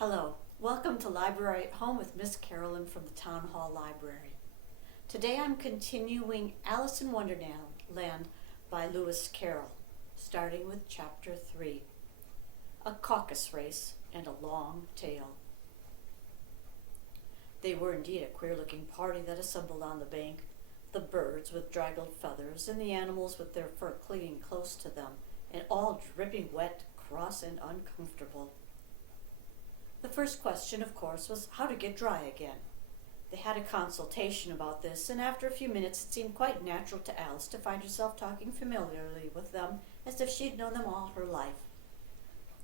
Hello, welcome to Library at Home with Miss Carolyn from the Town Hall Library. Today I'm continuing Alice in Wonderland by Lewis Carroll, starting with Chapter 3, A Caucus Race and a Long Tail. They were indeed a queer-looking party that assembled on the bank, the birds with draggled feathers and the animals with their fur clinging close to them, and all dripping wet, cross, and uncomfortable. The first question, of course, was how to get dry again. They had a consultation about this, and after a few minutes it seemed quite natural to Alice to find herself talking familiarly with them as if she had known them all her life.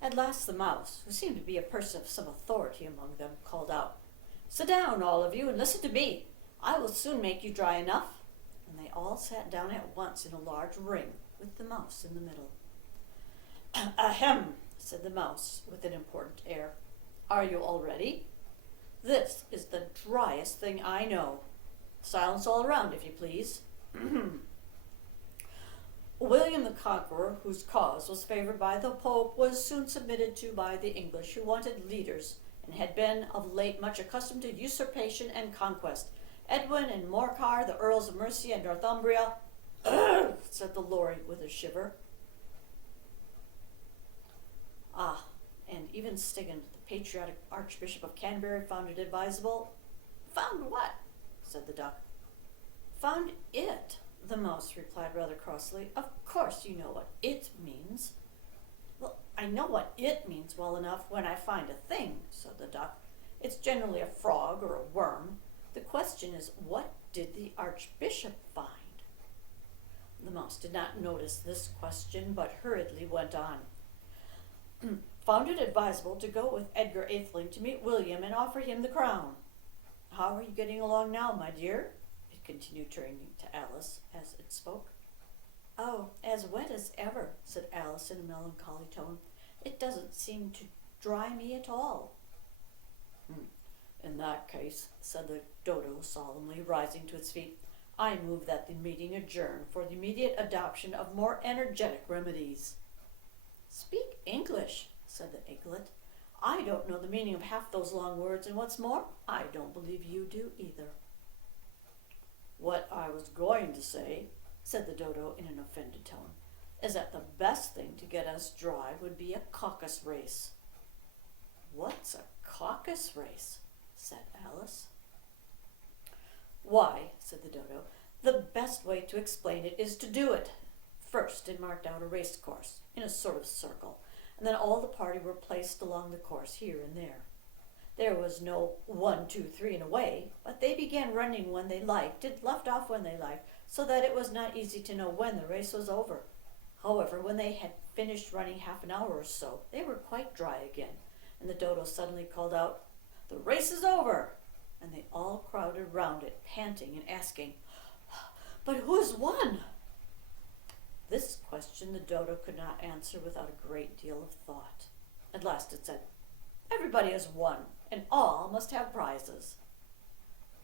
At last the mouse, who seemed to be a person of some authority among them, called out, "Sit down, all of you, and listen to me. I will soon make you dry enough." And they all sat down at once in a large ring, with the mouse in the middle. "Ahem," said the mouse with an important air. "Are you all ready? This is the driest thing I know. Silence all around, if you please." William the Conqueror, whose cause was favored by the Pope, was soon submitted to by the English, who wanted leaders, and had been of late much accustomed to usurpation and conquest. Edwin and Morcar, the Earls of Mercia and Northumbria, said the Lord with a shiver. And even Stigand, the patriotic Archbishop of Canterbury, found it advisable. "Found what?" said the duck. "Found it," the mouse replied rather crossly. "Of course you know what it means." "Well, I know what it means well enough when I find a thing," said the duck. "It's generally a frog or a worm. The question is, what did the Archbishop find?" The mouse did not notice this question, but hurriedly went on. "Found it advisable to go with Edgar Atheling to meet William and offer him the crown. How are you getting along now, my dear?" it continued, turning to Alice as it spoke. "Oh, as wet as ever," said Alice in a melancholy tone. "It doesn't seem to dry me at all." "In that case," said the Dodo solemnly, rising to its feet, "I move that the meeting adjourn for the immediate adoption of more energetic remedies." "Speak English," said the eaglet. "I don't know the meaning of half those long words, and what's more, I don't believe you do either." "What I was going to say," said the Dodo in an offended tone, "is that the best thing to get us dry would be a caucus race." "What's a caucus race?" said Alice. "Why," said the Dodo, "the best way to explain it is to do it. First, they marked out a race course, in a sort of circle, and then all the party were placed along the course here and there. There was no 1, 2, 3 and away, but they began running when they liked and left off when they liked, so that it was not easy to know when the race was over. However, when they had finished running half an hour or so, they were quite dry again, and the Dodo suddenly called out, 'The race is over!' and they all crowded round it, panting and asking, 'But who has won?' This question the Dodo could not answer without a great deal of thought. At last it said, 'Everybody has won, and all must have prizes.'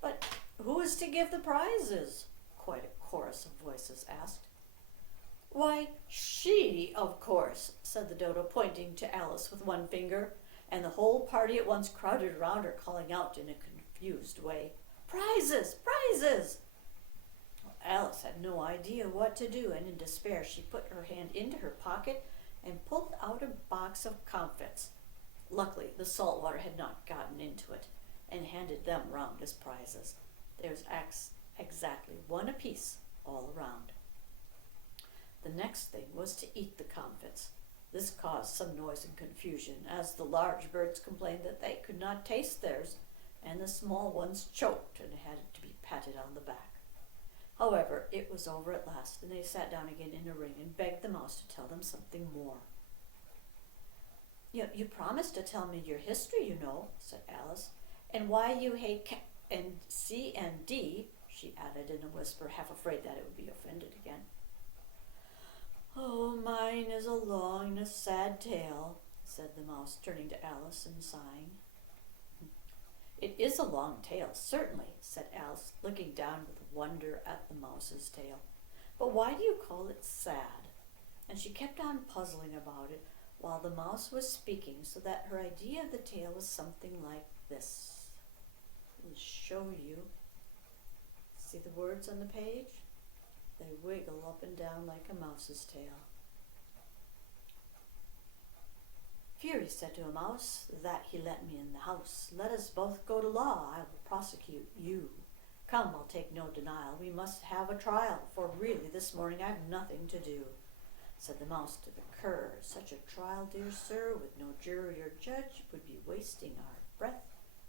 'But who is to give the prizes?' quite a chorus of voices asked. 'Why, she, of course,' said the Dodo, pointing to Alice with one finger, and the whole party at once crowded around her, calling out in a confused way, 'Prizes! Prizes!' Alice had no idea what to do, and in despair she put her hand into her pocket and pulled out a box of comfits. Luckily, the salt water had not gotten into it, and handed them round as prizes. There was exactly one apiece all around. The next thing was to eat the comfits. This caused some noise and confusion, as the large birds complained that they could not taste theirs, and the small ones choked and had to be patted on the back. However, it was over at last, and they sat down again in a ring and begged the mouse to tell them something more. You promised to tell me your history, you know," said Alice, "and why you hate and C and D," she added in a whisper, half afraid that it would be offended again. "Oh, mine is a long and a sad tale," said the mouse, turning to Alice and sighing. "It is a long tale, certainly," said Alice, looking down with wonder at the mouse's tail. "But why do you call it sad?" And she kept on puzzling about it. while the mouse was speaking, so that her idea of the tale was something like this. I'll show you. See the words on the page? They wiggle up and down like a mouse's tail. Fury said to a mouse, "That he let me in the house. Let us both go to law. I will prosecute you. Come, I'll take no denial. We must have a trial, for really this morning I've nothing to do." Said the mouse to the cur, "Such a trial, dear sir, with no jury or judge, would be wasting our breath.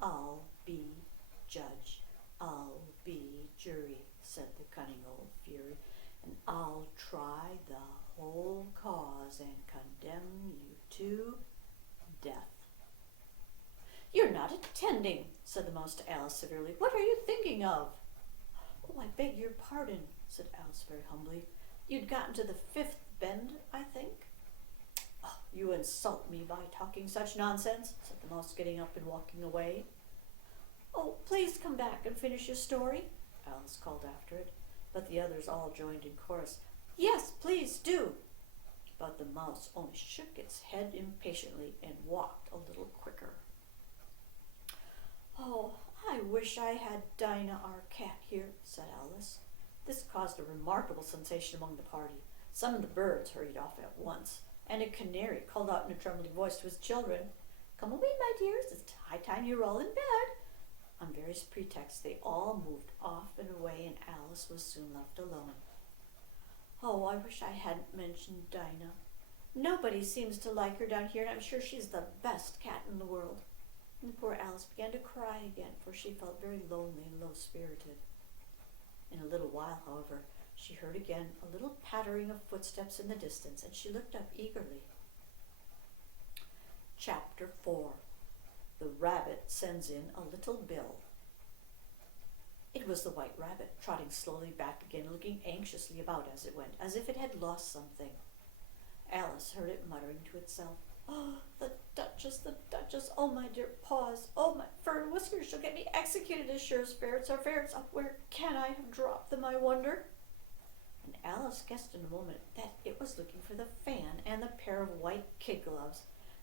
I'll be judge, I'll be jury," said the cunning old Fury, "and I'll try the whole cause and condemn you to death." "You're not attending," said the mouse to Alice severely. "What are you thinking of?" "Oh, I beg your pardon," said Alice very humbly. "You'd gotten to the fifth bend, I think." "Oh, you insult me by talking such nonsense," said the mouse, getting up and walking away. "Oh, please come back and finish your story," Alice called after it, but the others all joined in chorus. "Yes, please do." But the mouse only shook its head impatiently and walked a little quicker. "Oh, I wish I had Dinah, our cat, here," said Alice. This caused a remarkable sensation among the party. Some of the birds hurried off at once, and a canary called out in a trembling voice to his children, "Come away, my dears, it's high time you were all in bed." On various pretexts they all moved off and away, and Alice was soon left alone. "Oh, I wish I hadn't mentioned Dinah. Nobody seems to like her down here, and I'm sure she's the best cat in the world." And poor Alice began to cry again, for she felt very lonely and low-spirited. In a little while, however, she heard again a little pattering of footsteps in the distance, and she looked up eagerly. Chapter 4. The Rabbit Sends in a Little Bill. It was the White Rabbit, trotting slowly back again, looking anxiously about as it went, as if it had lost something. Alice heard it muttering to itself, "Oh, the Duchess, oh, my dear paws, oh, my fur and whiskers, she'll get me executed as sure as ferrets are ferrets. Oh, where can I have dropped them, I wonder?" And Alice guessed in a moment that it was looking for the fan and the pair of white kid gloves,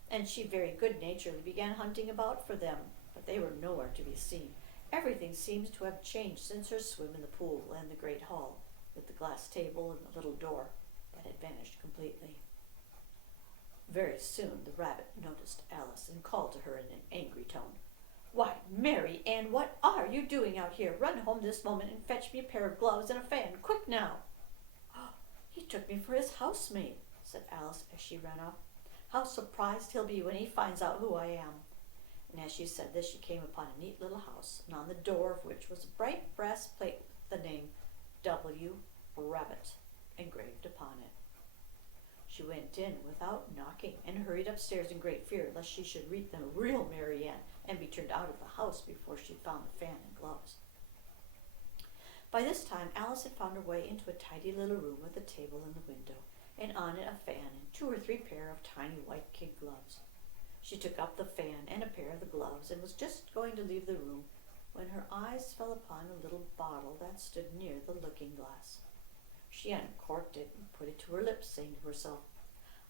and she very good-naturedly began hunting about for them, but they were nowhere to be seen. Everything seems to have changed since her swim in the pool and the great hall, with the glass table and the little door that had vanished completely. Very soon the rabbit noticed Alice and called to her in an angry tone, "Why, Mary Ann, what are you doing out here? Run home this moment and fetch me a pair of gloves and a fan, quick now." "Oh, he took me for his housemaid," said Alice as she ran off. "How surprised he'll be when he finds out who I am." And as she said this, she came upon a neat little house, and on the door of which was a bright brass plate with the name W. Rabbit engraved upon it. She went in without knocking and hurried upstairs in great fear lest she should meet the real Mary Ann and be turned out of the house before she found the fan and gloves. By this time Alice had found her way into a tidy little room with a table in the window, and on it a fan and 2 or 3 pair of tiny white kid gloves. She took up the fan and a pair of the gloves and was just going to leave the room when her eyes fell upon a little bottle that stood near the looking-glass. She uncorked it and put it to her lips, saying to herself,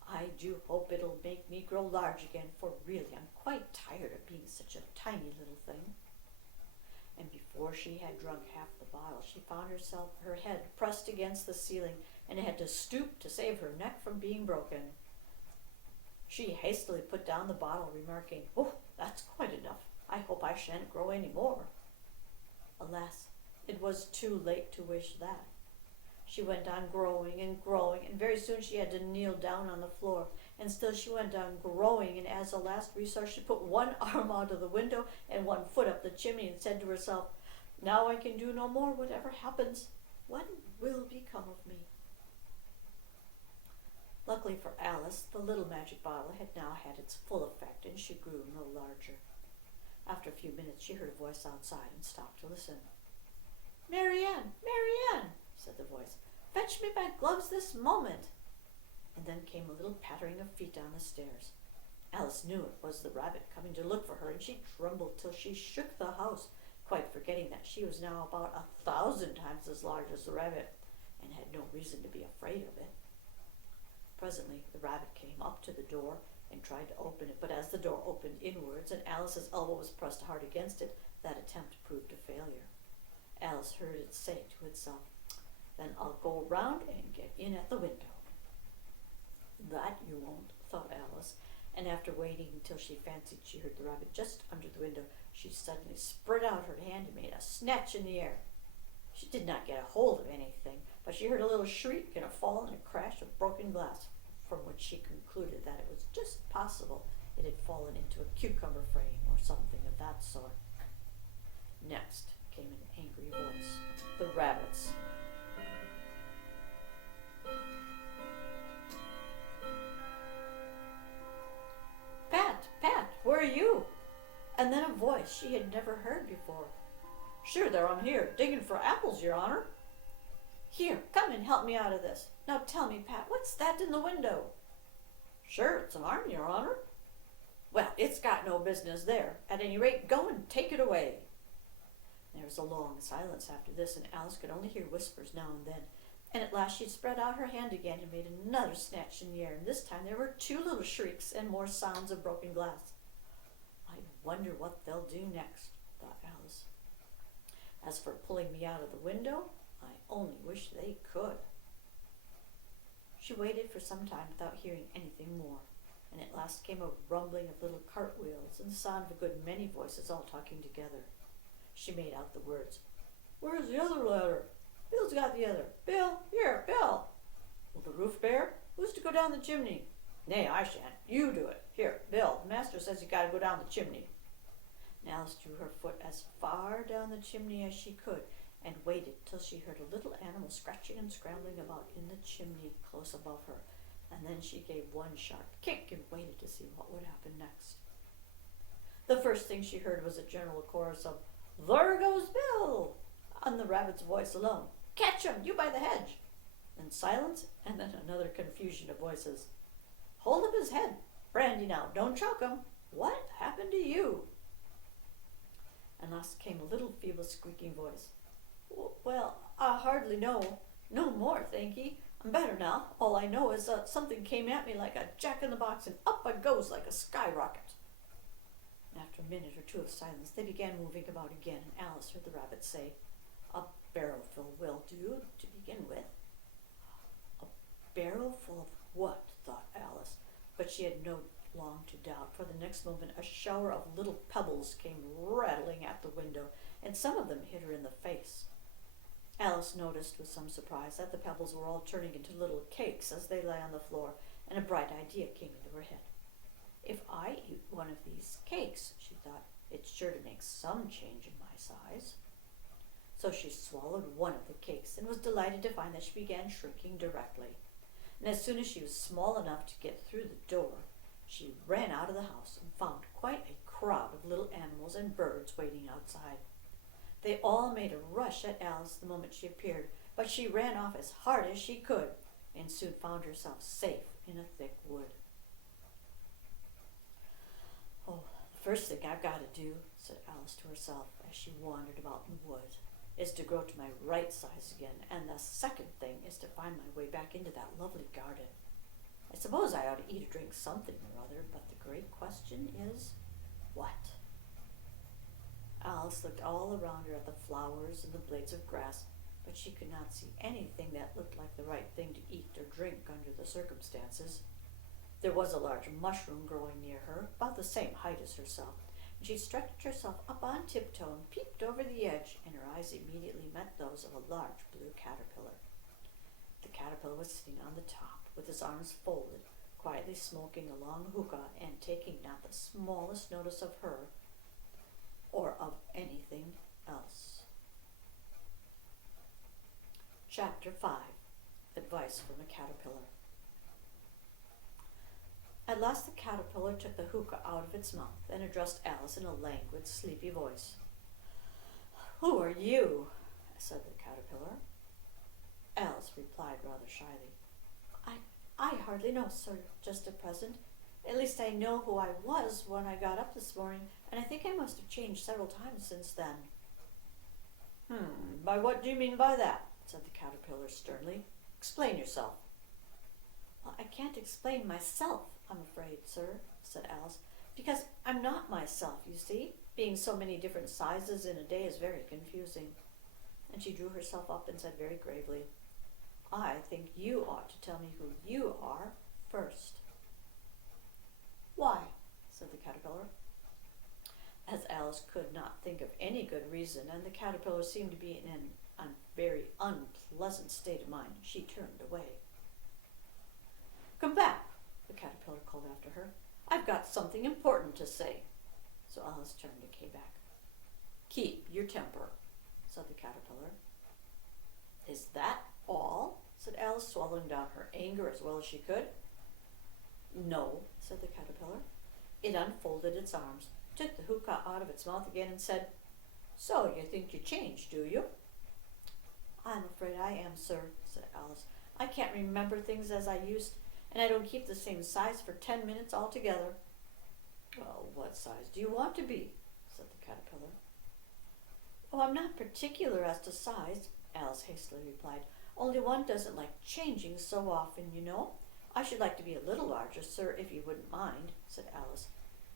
"I do hope it'll make me grow large again, for really I'm quite tired of being such a tiny little thing." And before she had drunk half the bottle, she found her head pressed against the ceiling and had to stoop to save her neck from being broken. She hastily put down the bottle, remarking, "Oh, that's quite enough. I hope I shan't grow any more." Alas, it was too late to wish that. She went on growing, and very soon she had to kneel down on the floor, and still she went on growing, and as a last resource she put one arm out of the window and one foot up the chimney and said to herself, "Now I can do no more, whatever happens. What will become of me?" Luckily for Alice, the little magic bottle had now had its full effect, and she grew no larger. After a few minutes she heard a voice outside and stopped to listen. "Mary Ann, Mary Ann," said the voice, "fetch me my gloves this moment." And then came a little pattering of feet down the stairs. Alice knew it was the rabbit coming to look for her, and she trembled till she shook the house, quite forgetting that she was now about 1,000 times as large as the rabbit, and had no reason to be afraid of it. Presently the rabbit came up to the door and tried to open it, but as the door opened inwards and Alice's elbow was pressed hard against it, that attempt proved a failure. Alice heard it say to itself, "Then I'll go round and get in at the window." "That you won't," thought Alice, and after waiting until she fancied she heard the rabbit just under the window, she suddenly spread out her hand and made a snatch in the air. She did not get a hold of anything, but she heard a little shriek and a fall and a crash of broken glass, from which she concluded that it was just possible it had fallen into a cucumber frame or something of that sort. Next came an angry voice, the rabbit's. "Pat, Pat, where are you?" And then a voice she had never heard before. "Sure there, I'm here, digging for apples, Your Honor." "Here, come and help me out of this. Now tell me, Pat, what's that in the window?" "Sure, it's an arm, Your Honor." "Well, it's got no business there. At any rate, go and take it away." There was a long silence after this, and Alice could only hear whispers now and then. And at last she spread out her hand again and made another snatch in the air, and this time there were two little shrieks and more sounds of broken glass. "I wonder what they'll do next," thought Alice. "As for pulling me out of the window, I only wish they could." She waited for some time without hearing anything more, and at last came a rumbling of little cartwheels and the sound of a good many voices all talking together. She made out the words, "Where's the other ladder? Bill's got the other. Bill, here, Bill. Will the roof bear? Who's to go down the chimney? Nay, I shan't. You do it. Here, Bill, the master says you gotta go down the chimney." And Alice drew her foot as far down the chimney as she could and waited till she heard a little animal scratching and scrambling about in the chimney close above her, and then she gave one sharp kick and waited to see what would happen next. The first thing she heard was a general chorus of, "There goes Bill," and the rabbit's voice alone, "Catch him, you by the hedge." Then silence, and then another confusion of voices. "Hold up his head. Brandy now, don't choke him. What happened to you?" And last came a little feeble squeaking voice. "Well, I hardly know. No more, thank ye. I'm better now. All I know is something came at me like a jack-in-the-box and up I goes like a skyrocket." And after a minute or two of silence, they began moving about again, and Alice heard the rabbit say, "A barrowful will do, to begin with." A barrowful of what, thought Alice, but she had no long to doubt, for the next moment a shower of little pebbles came rattling at the window, and some of them hit her in the face. Alice noticed with some surprise that the pebbles were all turning into little cakes as they lay on the floor, and a bright idea came into her head. "If I eat one of these cakes," she thought, "it's sure to make some change in my size." So she swallowed one of the cakes and was delighted to find that she began shrinking directly. And as soon as she was small enough to get through the door, she ran out of the house and found quite a crowd of little animals and birds waiting outside. They all made a rush at Alice the moment she appeared, but she ran off as hard as she could and soon found herself safe in a thick wood. "Oh, the first thing I've got to do," said Alice to herself as she wandered about in the wood, "is to grow to my right size again, and the second thing is to find my way back into that lovely garden. I suppose I ought to eat or drink something or other, but the great question is, what?" Alice looked all around her at the flowers and the blades of grass, but she could not see anything that looked like the right thing to eat or drink under the circumstances. There was a large mushroom growing near her, about the same height as herself, and she stretched herself up on tiptoe and peeped over the edge, and her eyes immediately met those of a large blue caterpillar. The caterpillar was sitting on the top, with his arms folded, quietly smoking a long hookah and taking not the smallest notice of her or of anything else. Chapter 5. Advice from a Caterpillar. At last the caterpillar took the hookah out of its mouth and addressed Alice in a languid, sleepy voice. "Who are you?" said the caterpillar. Alice replied rather shyly, I hardly know, sir, just at present. At least I know who I was when I got up this morning, and I think I must have changed several times since then." By what do you mean by that?" said the caterpillar sternly. "Explain yourself." Well, I can't explain myself, I'm afraid, sir, said Alice, because I'm not myself, you see. Being so many different sizes in a day is very confusing. And she drew herself up and said very gravely, I think you ought to tell me who you are first. Why? Said the caterpillar. As Alice could not think of any good reason, and the caterpillar seemed to be in a very unpleasant state of mind, she turned away. Come back, the caterpillar called after her. I've got something important to say. So Alice turned and came back. Keep your temper, said the caterpillar. Is that all? Said Alice, swallowing down her anger as well as she could. No, said the caterpillar. It unfolded its arms, took the hookah out of its mouth again, and said, So you think you changed, do you? I'm afraid I am, sir, said Alice. I can't remember things as I used, and I don't keep the same size for 10 minutes altogether. Well, what size do you want to be? Said the caterpillar. Oh, I'm not particular as to size, Alice hastily replied. Only one doesn't like changing so often, you know. I should like to be a little larger, sir, if you wouldn't mind, said Alice.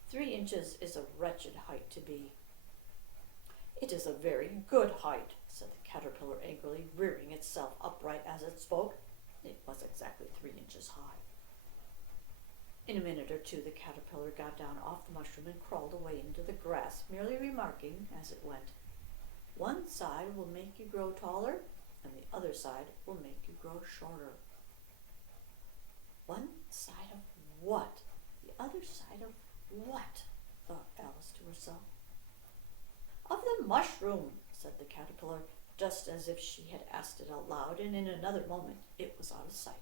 3 inches is a wretched height to be. It is a very good height, said the caterpillar angrily, rearing itself upright as it spoke. It was exactly 3 inches high. In a minute or two, the caterpillar got down off the mushroom and crawled away into the grass, merely remarking as it went, One side will make you grow taller, and the other side will make you grow shorter. One side of what? The other side of what? Thought Alice to herself. Of the mushroom, said the caterpillar, just as if she had asked it out loud, and in another moment it was out of sight.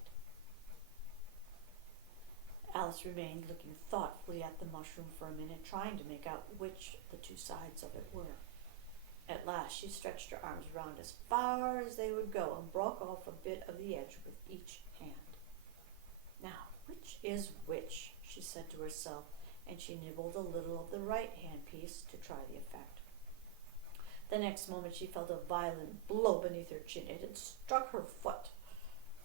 Alice remained looking thoughtfully at the mushroom for a minute, trying to make out which the 2 sides of it were. At last she stretched her arms around as far as they would go and broke off a bit of the edge with each hand. Now, which is which? She said to herself, and she nibbled a little of the right hand piece to try the effect. The next moment she felt a violent blow beneath her chin. It had struck her foot.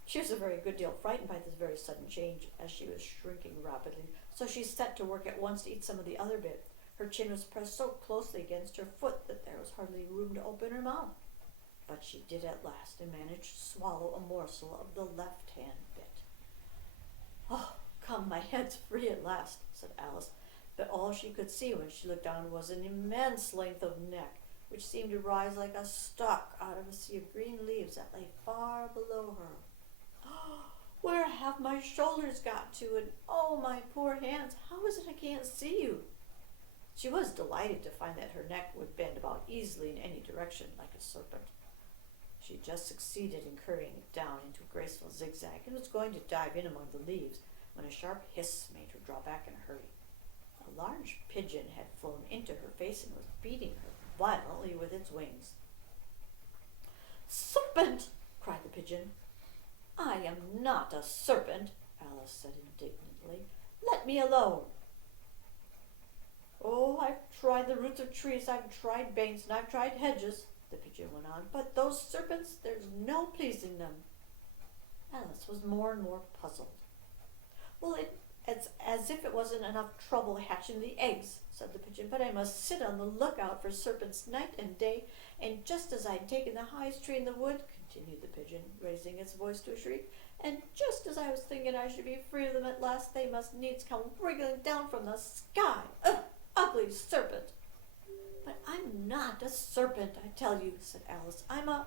She was a very good deal frightened by this very sudden change, as she was shrinking rapidly, so she set to work at once to eat some of the other bit. Her chin was pressed so closely against her foot that there was hardly room to open her mouth. But she did at last, and managed to swallow a morsel of the left-hand bit. Oh, come, my head's free at last, said Alice, but all she could see when she looked down was an immense length of neck, which seemed to rise like a stalk out of a sea of green leaves that lay far below her. Oh, where have my shoulders got to, and oh, my poor hands, how is it I can't see you? She was delighted to find that her neck would bend about easily in any direction, like a serpent. She just succeeded in curving it down into a graceful zigzag, and was going to dive in among the leaves when a sharp hiss made her draw back in a hurry. A large pigeon had flown into her face and was beating her violently with its wings. Serpent! Cried the pigeon. I am not a serpent, Alice said indignantly. Let me alone. Oh, I've tried the roots of trees, I've tried banks, and I've tried hedges, the pigeon went on, but those serpents, there's no pleasing them. Alice was more and more puzzled. Well, it's as if it wasn't enough trouble hatching the eggs, said the pigeon, but I must sit on the lookout for serpents night and day, and just as I'd taken the highest tree in the wood, continued the pigeon, raising its voice to a shriek, and just as I was thinking I should be free of them at last, they must needs come wriggling down from the sky. Ugh, ugly serpent! But I'm not a serpent, I tell you, said Alice. I'm a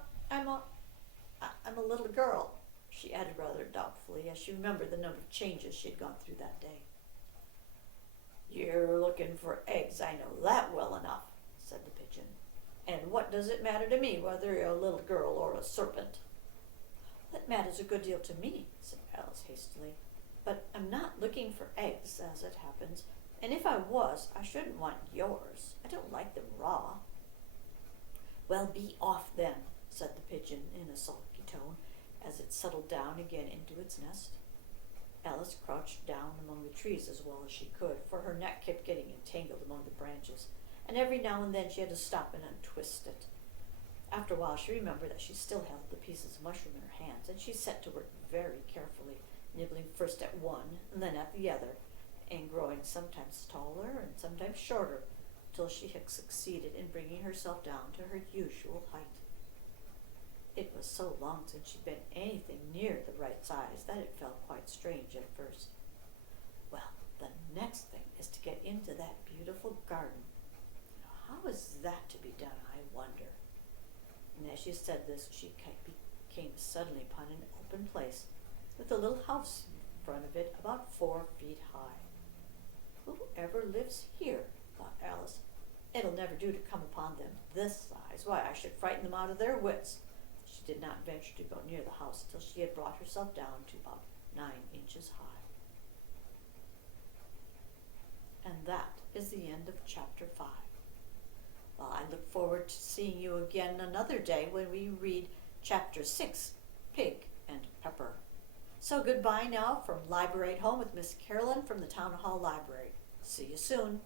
little girl, she added rather doubtfully, as she remembered the number of changes she had gone through that day. You're looking for eggs, I know that well enough, said the pigeon. And what does it matter to me whether you're a little girl or a serpent? That matters a good deal to me, said Alice hastily. But I'm not looking for eggs, as it happens, and if I was, I shouldn't want yours. I don't like them raw. Well, be off then, said the pigeon in a sulky tone, as it settled down again into its nest. Alice crouched down among the trees as well as she could, for her neck kept getting entangled among the branches, and every now and then she had to stop and untwist it. After a while she remembered that she still held the pieces of mushroom in her hands, and she set to work very carefully, nibbling first at one and then at the other, and growing sometimes taller and sometimes shorter, till she had succeeded in bringing herself down to her usual height. It was so long since she'd been anything near the right size that it felt quite strange at first. Well, the next thing is to get into that beautiful garden. How is that to be done, I wonder? And as she said this, she came suddenly upon an open place with a little house in front of it about 4 feet high. Whoever lives here, thought Alice. It'll never do to come upon them this size. Why, I should frighten them out of their wits. She did not venture to go near the house till she had brought herself down to about 9 inches high. And that is the end of chapter 5. Well, I look forward to seeing you again another day when we read chapter 6, Pig and Pepper. So goodbye now from Library at Home with Miss Carolyn from the Town Hall Library. See you soon.